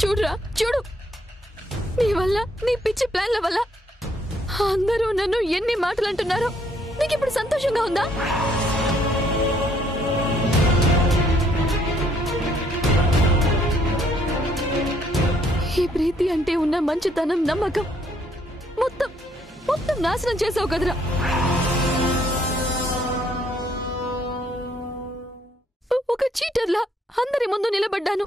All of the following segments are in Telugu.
చూడురా చూడు, నీ వల్ల, నీ పిచ్చి ప్లాన్ల వల్ల అందరూ నన్ను ఎన్ని మాటలు అంటున్నారో నీకు ఇప్పుడు సంతోషంగా ఉందా? ఈ ప్రీతి అంటే ఉన్న మంచితనం, నమ్మకం మొత్తం మొత్తం నాశనం చేసావు కదరా. ఒక చీటర్లా అందరి ముందు నిలబడ్డాను.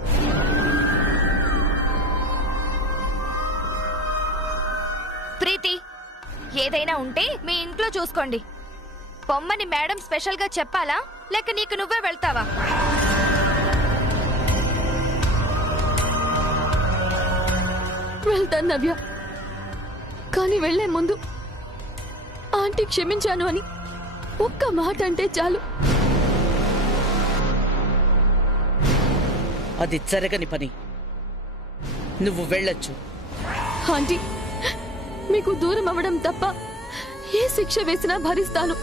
ప్రీతి, ఏదైనా ఉంటే మీ ఇంట్లో చూసుకోండి. పొమ్మని మేడం స్పెషల్ గా చెప్పాలా, లేక నీకు నువ్వే వెళ్తావా? వెళ్తాను నవ్య, కానీ వెళ్లే ముందు ఆంటీ క్షమించాను అని ఒక్క మాట అంటే చాలు. అది జరగని పని. నువ్వు వెళ్ళొచ్చు. ఆంటీ, మీకు దూరం అవ్వడం తప్ప ఏ శిక్ష వేసినా భరిస్తాను.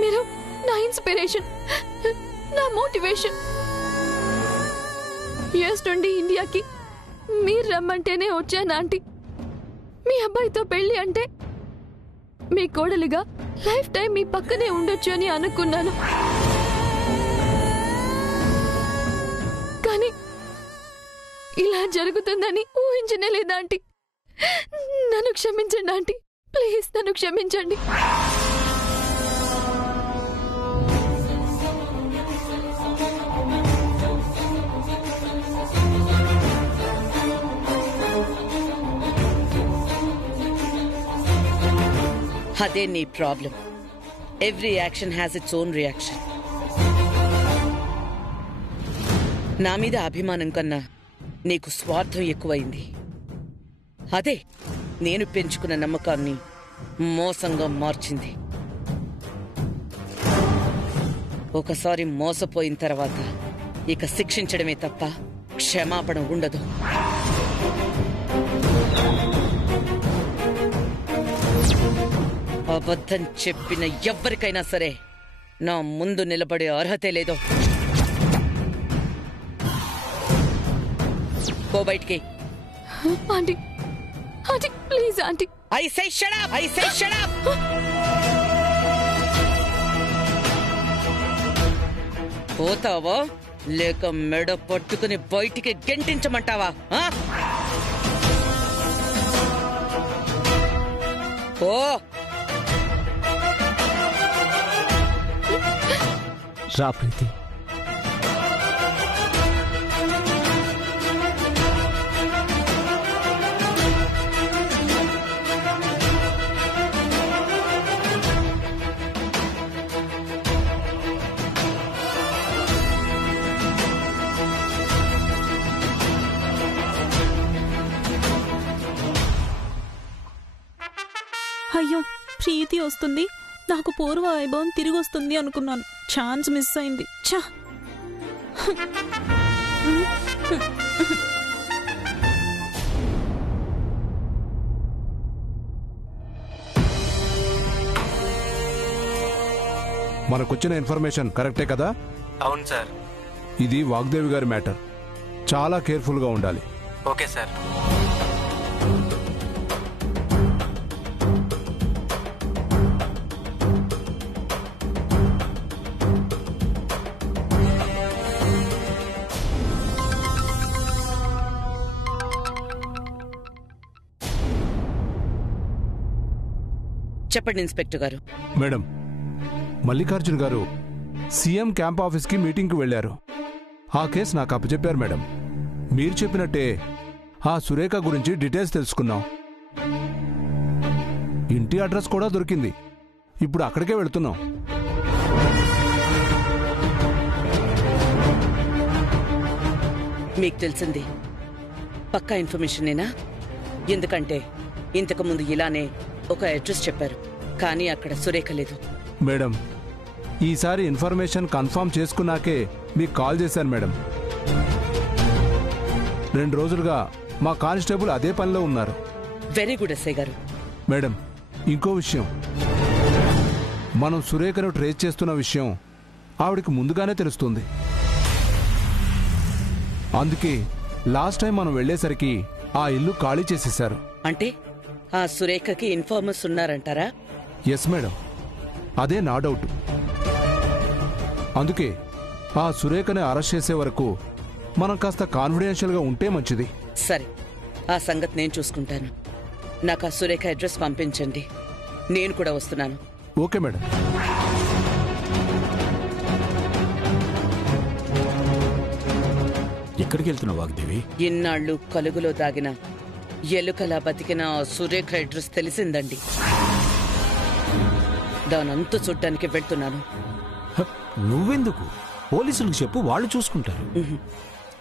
మీరు నా ఇన్స్పిరేషన్, నా మోటివేషన్. యుఎస్ నుండి ఇండియాకి మీరు రమ్మంటేనే వచ్చాను ఆంటీ. మీ అబ్బాయితో పెళ్లి అంటే మీ కోడలిగా లైఫ్ టైం మీ పక్కనే ఉండొచ్చు అని అనుకున్నాను. కానీ ఇలా జరుగుతుందని ఊహించనే లేదా ఆంటీ. నన్ను క్షమించండి ఆంటీ, ప్లీజ్ నన్ను క్షమించండి. అదే నీ problem. Every action has its own reaction. నా మీద అభిమానం కన్నా నీకు స్వార్థం ఎక్కువైంది. అదే నేను పెంచుకున్న నమ్మకాన్ని మోసంగా మార్చింది. ఒకసారి మోసపోయిన తర్వాత ఇక శిక్షించడమే తప్ప క్షమాపణ ఉండదు. అబద్ధం చెప్పిన ఎవ్వరికైనా సరే నా ముందు నిలబడే అర్హతే లేదో. పో బయటికి. Aunty, aunty please aunty. I say shut up! I say shut up! పోతావా లేక మెడ పట్టుకుని బయటికి గెంటించమంటావా? ఓ రా ప్రీతి. అయ్యో, ప్రీతి వస్తుంది, నాకు పూర్వ వైభవం తిరిగి వస్తుంది అనుకున్నాను. ఛాన్స్ మిస్ అయింది. ఛా. మనకొచ్చిన ఇన్ఫర్మేషన్ కరెక్టే కదా? అవును సార్. ఇది వాగ్దేవి గారి మ్యాటర్. చాలా కేర్ఫుల్ గా ఉండాలి. Okay sir. చెప్పండి ఇన్స్పెక్టర్ గారు. మేడం, మల్లికార్జున్ గారు సీఎం క్యాంప్ ఆఫీస్కి మీటింగ్కి వెళ్లారు. ఆ కేసు నాకు అప్పచెప్పారు మేడం. మీరు చెప్పినట్టే ఆ సురేఖ గురించి డీటెయిల్స్ తెలుసుకున్నాం. ఇంటి అడ్రస్ కూడా దొరికింది. ఇప్పుడు అక్కడికే వెళుతున్నాం. మీకు తెలిసింది పక్కా ఇన్ఫర్మేషనేనా? ఎందుకంటే ఇంతకుముందు ఇలానే ఒక అడ్రస్ చెప్పారు, కానీ అక్కడ సురేఖ లేదు. మేడం, ఈసారి ఇన్ఫర్మేషన్ కన్ఫర్మ్ చేసుకున్నాకే మీకు కాల్ చేశాను మేడం. 2 రోజులుగా మా కానిస్టేబుల్ అదే పనిలో ఉన్నారు. వెరీ గుడ్ ఎస్ఐ గారు. మేడం, ఇంకో విషయం, మనం సురేఖను ట్రేస్ చేస్తున్న విషయం ఆవిడికి ముందుగానే తెలుస్తుంది. అందుకే లాస్ట్ టైం మనం వెళ్లేసరికి ఆ ఇల్లు ఖాళీ చేసేశారు. అంటే ఆ సురేఖకి ఇన్ఫార్మర్స్ ఉన్నారంటారా? ఎస్ మేడం, అదే నా డౌట్. అందుకే ఆ సురేఖని అరెస్ట్ చేసే వరకు మనం కాస్త కాన్ఫిడెన్షియల్గా ఉంటే మంచిది. సరే, ఆ సంగతి నేను చూసుకుంటాను. నాకు ఆ సురేఖ అడ్రస్ పంపించండి, నేను కూడా వస్తున్నాను. Okay madam. ఎక్కడికి వెళ్తున్నావు వాగ్దేవి? ఇన్నాళ్ళు కలుగులో దాగిన ఎలుకలా బతికిన ఆ సురేఖ అడ్రస్ తెలిసిందండి. దానంతా చూడ్డానికి వెళ్తున్నాను. హ, నువ్వెందుకు? పోలీసులకు చెప్పు, వాళ్ళు చూసుకుంటారు.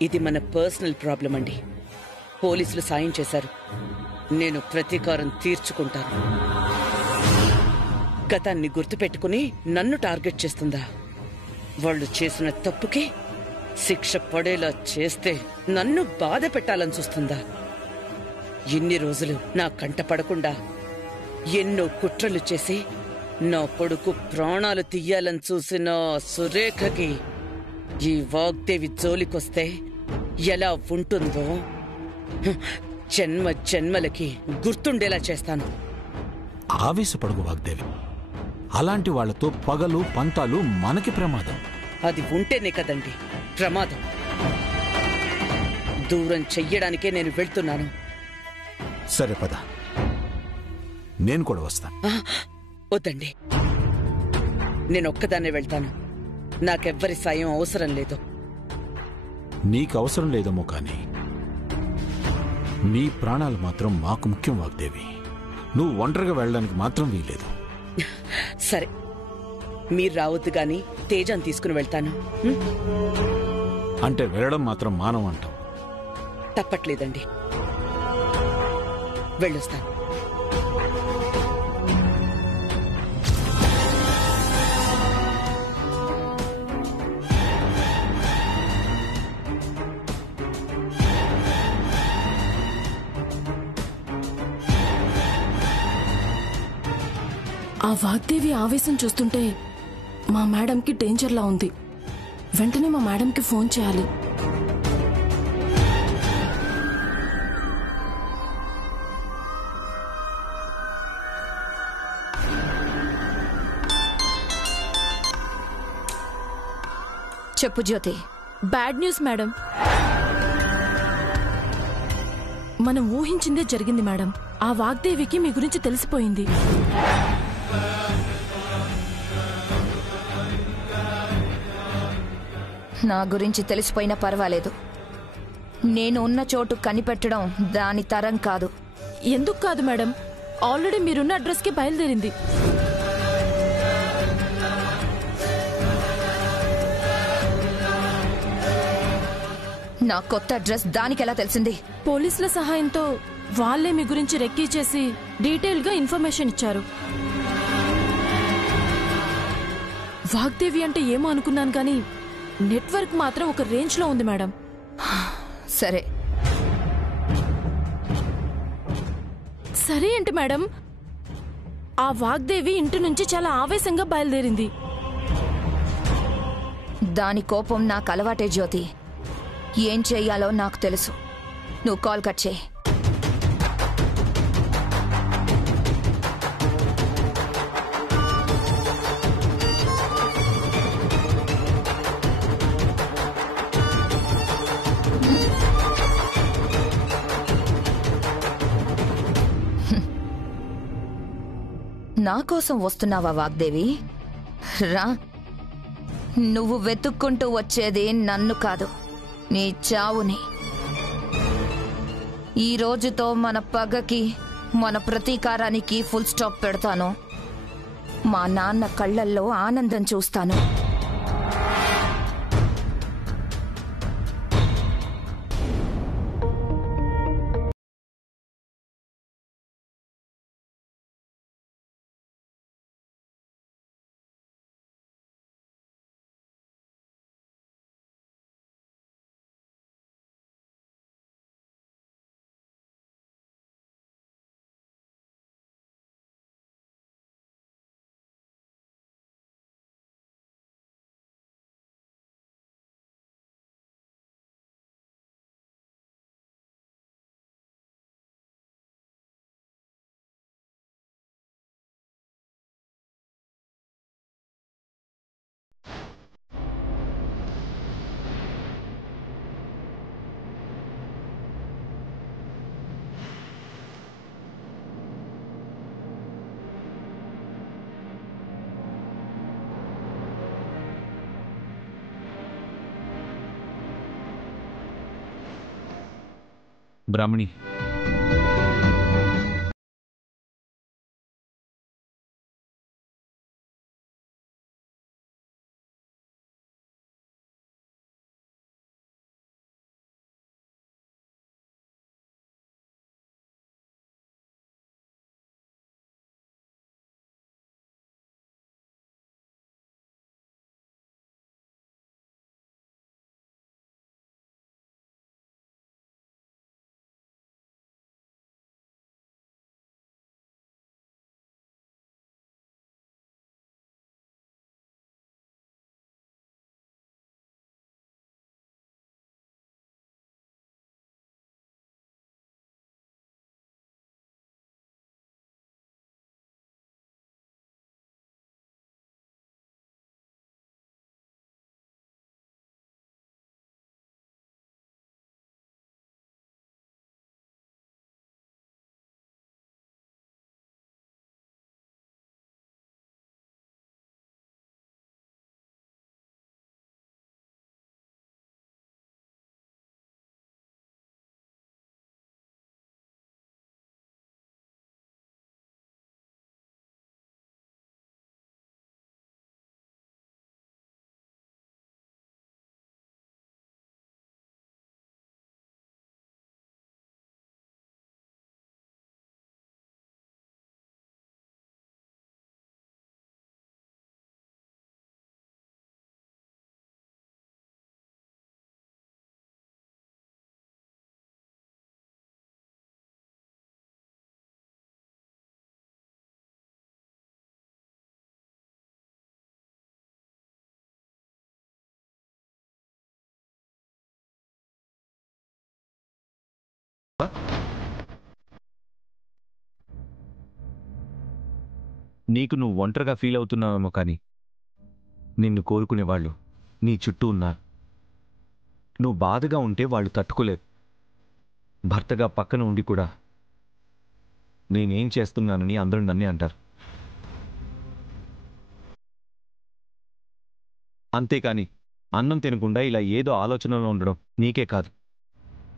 ఇది మన పర్సనల్ ప్రాబ్లం అండి. పోలీసులు సాయం చేశారు, నేను ప్రతీకారం తీర్చుకుంటాను. గతాన్ని గుర్తుపెట్టుకుని నన్ను టార్గెట్ చేస్తుందా? వాళ్ళు చేసిన తప్పుకి శిక్ష పడేలా చేస్తే నన్ను బాధ పెట్టాలని చూస్తుందా? ఇన్ని రోజులు నా కంట పడకుండా ఎన్నో కుట్రలు చేసి నా కొడుకు ప్రాణాలు తీయాలని చూసిన సురేఖకి ఈ వాగ్దేవి జోలికొస్తే ఎలా ఉంటుందో జన్మ జన్మలకి గుర్తుండేలా చేస్తాను. ఆవేశపడకు వాగ్దేవి. అలాంటి వాళ్లతో పగలు పంతాలు మనకి ప్రమాదం. అది ఉంటేనే కదండి ప్రమాదం. దూరం చెయ్యడానికే నేను వెళ్తున్నాను. సరే పద, నేను కూడా వస్తాను. వద్దండి, నేనొక్కదాన్నే వెళ్తాను. నాకెవ్వరి సాయం అవసరం లేదు. నీకు అవసరం లేదేమో కానీ నీ ప్రాణాలు మాత్రం మాకు ముఖ్యం వాగ్దేవి. నువ్వు ఒంటరిగా వెళ్ళడానికి మాత్రం వీలేదు. సరే, మీరు రావద్దు గాని తేజాన్ని తీసుకుని వెళ్తాను. అంటే వెళ్ళడం మాత్రం మానం అంటాం. తప్పట్లేదండి, వెళ్ళొస్తాను. ఆ వాగ్దేవి ఆవేశం చూస్తుంటే మా మేడంకి డేంజర్లా ఉంది. వెంటనే మా మేడంకి ఫోన్ చేయాలి. చెప్పు జ్యోతి. Bad news madam. మనం ఊహించిందే జరిగింది మేడం. ఆ వాగ్దేవికి మీ గురించి తెలిసిపోయింది. నా గురించి తెలిసిపోయినా పర్వాలేదు. నేను ఉన్న చోటు కనిపెట్టడం దాని తరం కాదు. ఎందుకు కాదు మేడం, ఆల్రెడీ మీరున్న అడ్రస్కి బయలుదేరింది. నా కొత్త అడ్రస్ దానికెలా తెలిసింది? పోలీసుల సహాయంతో వాళ్ళే మీ గురించి రెక్కీ చేసి డీటెయిల్ గా ఇన్ఫర్మేషన్ ఇచ్చారు. వాగ్దేవి అంటే ఏమో అనుకున్నాను కానీ నెట్వర్క్ మాత్రం ఒక రేంజ్ లో ఉంది మేడం. సరే సరే ఏంటి మేడం, ఆ వాగ్దేవి ఇంటి నుంచి చాలా ఆవేశంగా బయలుదేరింది. దాని కోపం నాకు అలవాటే జ్యోతి. ఏం చెయ్యాలో నాకు తెలుసు. నువ్వు కాల్ కట్ చేయి. నా కోసం వస్తున్నావా వాగ్దేవి? రా. నువ్వు వెతుక్కుంటూ వచ్చేది నన్ను కాదు, నీ చావుని. ఈ రోజుతో మన పగకి, మన ప్రతీకారానికి ఫుల్ స్టాప్ పెడతాను. మా నాన్న కళ్ళల్లో ఆనందం చూస్తాను. బ్రాహ్మణి, నీకు నువ్వు ఒంటరిగా ఫీల్ అవుతున్నావేమో, కానీ నిన్ను కోరుకునేవాళ్ళు నీ చుట్టూ ఉన్నారు. నువ్వు బాధగా ఉంటే వాళ్ళు తట్టుకోలేరు. భర్తగా పక్కన ఉండి కూడా నేనేం చేస్తున్నానని అందరూ నన్నే అంటారు. అంతేకాని అన్నం తినకుండా ఇలా ఏదో ఆలోచనలో ఉండడం నీకే కాదు,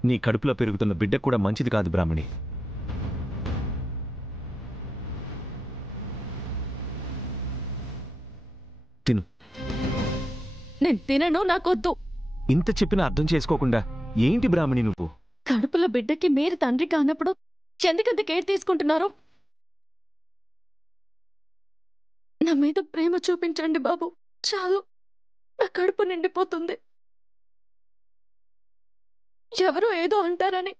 నీ కడుపులో పెరుగుతున్న బిడ్డకు కూడా మంచిది కాదు బ్రాహ్మణి. తిను. నేను తినను, నాకొద్దు. ఇంత చెప్పినా అర్థం చేసుకోకుండా ఏంటి బ్రాహ్మణి నువ్వు? కడుపుల బిడ్డకి మీరు తండ్రి కానప్పుడు ఎందుకంత కేర్ తీసుకుంటున్నారు? నా మీద ప్రేమ చూపించండి బాబు, చాలు. నా కడుపు నిండిపోతుంది. ఎవరో ఏదో అంటారని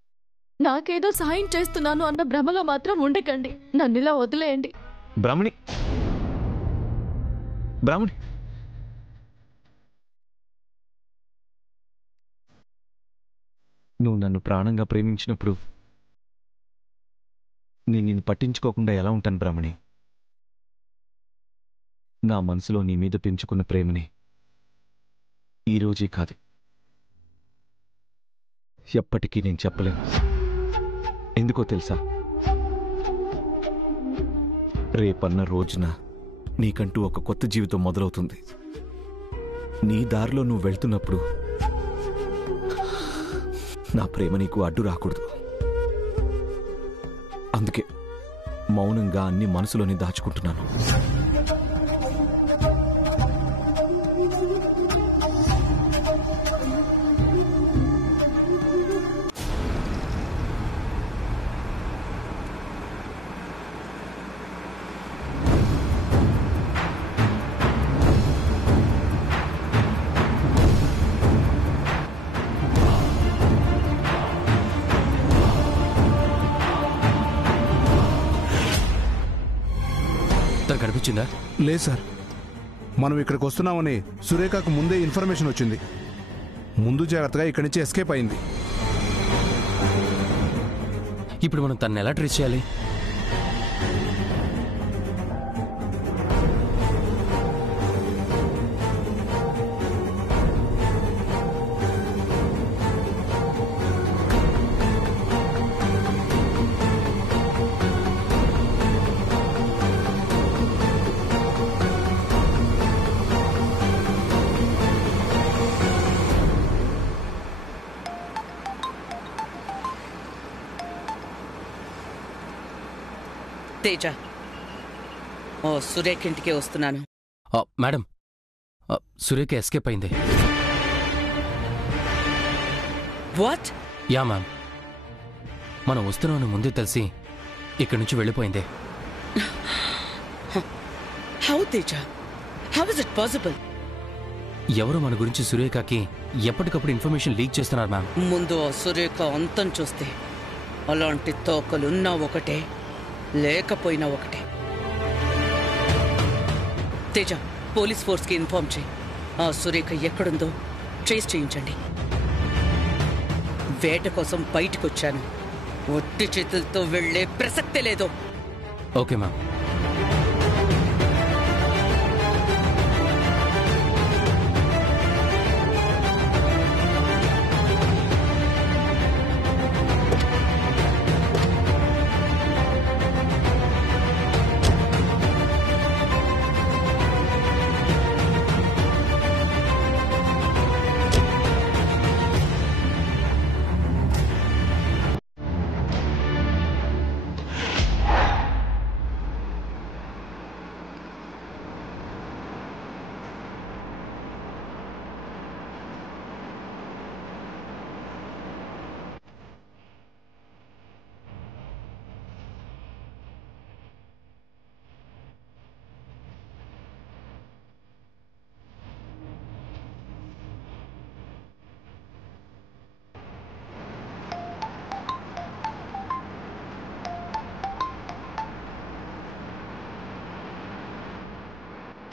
నాకేదో సాయం చేస్తున్నాను అన్న భ్రమలో మాత్రం ఉండకండి. నన్నిలా వదిలేయండి. బ్రాహ్మణి, బ్రాహ్మణి, నువ్వు నన్ను ప్రాణంగా ప్రేమించినప్పుడు నేను నిన్ను పట్టించుకోకుండా ఎలా ఉంటాను బ్రాహ్మణి? నా మనసులో నీ మీద పెంచుకున్న ప్రేమని ఈరోజే కాదు, ఎప్పటికీ నేను చెప్పలేను. ఎందుకో తెలుసా? రేపన్న రోజున నీకంటూ ఒక కొత్త జీవితం మొదలవుతుంది. నీ దారిలో నువ్వు వెళ్తున్నప్పుడు నా ప్రేమ నీకు అడ్డు రాకూడదు. అందుకే మౌనంగా అన్ని మనసులోనే దాచుకుంటున్నాను. కనిపించిందా? లేదు సార్, మనం ఇక్కడికి వస్తున్నామని సురేఖకు ముందే ఇన్ఫర్మేషన్ వచ్చింది. ముందు జాగ్రత్తగా ఇక్కడి నుంచి ఎస్కేప్ అయింది. ఇప్పుడు మనం తనని ఎలా ట్రీట్ చేయాలి? తేజ, ఓ సురేఖ ఇంటికి వస్తున్నాను. మేడం, సురేఖ ఎస్కేప్ అయింది. వాట్? యా మ్యామ్, మనం వస్తున్నామని ముందే తెలిసి ఇక్కడి నుంచి వెళ్ళిపోయింది. How Teja? How is it possible? ఎవరు మన గురించి సురేఖకి ఎప్పటికప్పుడు ఇన్ఫర్మేషన్ లీక్ చేస్తున్నారు మ్యామ్. ముందు ఆ సురేఖ అంతం చూస్తే అలాంటి తోకలున్నా ఒకటే, లేకపోయినా ఒకటే. తేజ, పోలీస్ ఫోర్స్కి ఇన్ఫార్మ్ చేయి. ఆ సురేఖ ఎక్కడుందో ట్రేస్ చేయించండి. వేట కోసం బయటకొచ్చాను. ఒట్టి చేతులతో వెళ్లే ప్రసక్తే లేదు. Okay ma'am.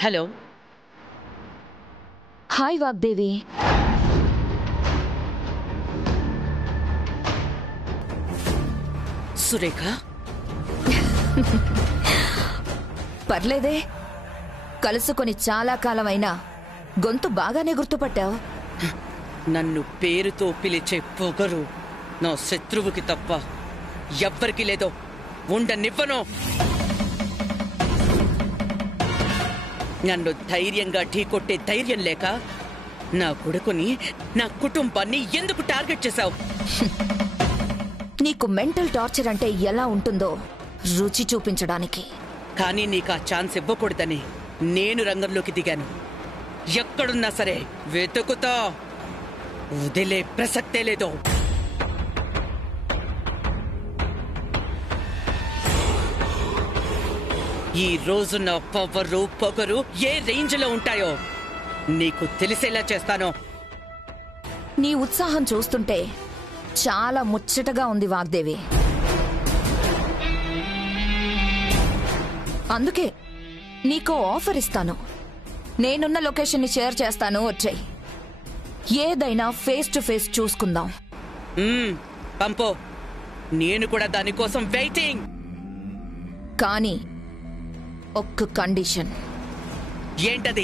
Hello. Hi Vagdevi. Surekha, పర్లేదే, కలుసుకొని చాలా కాలమైనా గొంతు బాగానే గుర్తుపట్టావు. నన్ను పేరుతో పిలిచే పొగరు నా శత్రువుకి తప్ప ఎవ్వరికి లేదో. ఉండనివ్వను. నన్ను ధైర్యంగా ఢీకొట్టే ధైర్యం లేక నా కొడుకుని, నా కుటుంబాన్ని ఎందుకు టార్గెట్ చేశావు? నీకు మెంటల్ టార్చర్ అంటే ఎలా ఉంటుందో రుచి చూపించడానికి. కానీ నీకు ఆ ఛాన్స్ ఇవ్వకూడదని నేను రంగంలోకి దిగాను. ఎక్కడున్నా సరే వెతుకుతా, వదిలే ప్రసక్తే లేదు. ఈ రోజు నా పవరు, పొగరు ఏ రేంజ్ లో ఉంటాయో నీకు తెలిసేలా చేస్తాను. నీ ఉత్సాహం చూస్తుంటే చాలా ముచ్చటగా ఉంది వాగ్దేవి. అందుకే నీకో ఆఫర్ ఇస్తాను. నేనున్న లొకేషన్ని షేర్ చేస్తాను, వచ్చేయ్. ఏదైనా ఫేస్ టు ఫేస్ చూసుకుందాం. పంపో, నేను కూడా దానికోసం వెయిటింగ్. కానీ ఒక్క కండిషన్. ఏంటది?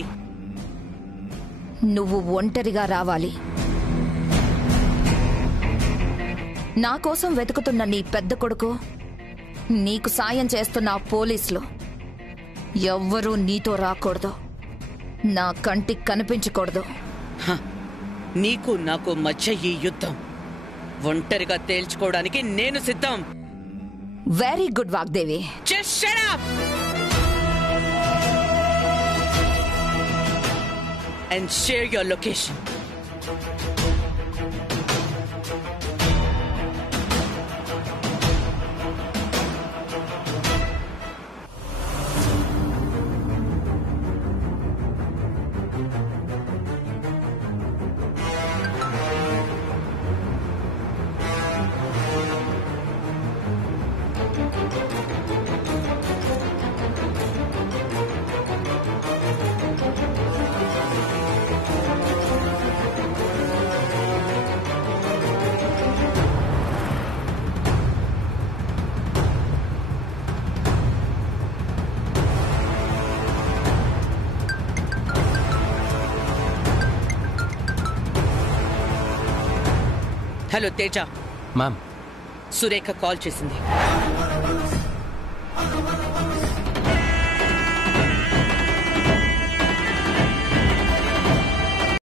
నువ్వు ఒంటరిగా రావాలి. నా కోసం వెతుకుతున్న నీ పెద్ద కొడుకు, నీకు సాయం చేస్తున్న పోలీసులు ఎవ్వరూ నీతో రాకూడదు. నా కంటికి కనిపించకూడదు. నీకు నాకు మధ్య ఈ యుద్ధం ఒంటరిగా తేల్చుకోవడానికి నేను సిద్ధం. Very good Vagdevi. Just shut up and share your location. Hello Teja. Ma'am, Surekha call చేసింది.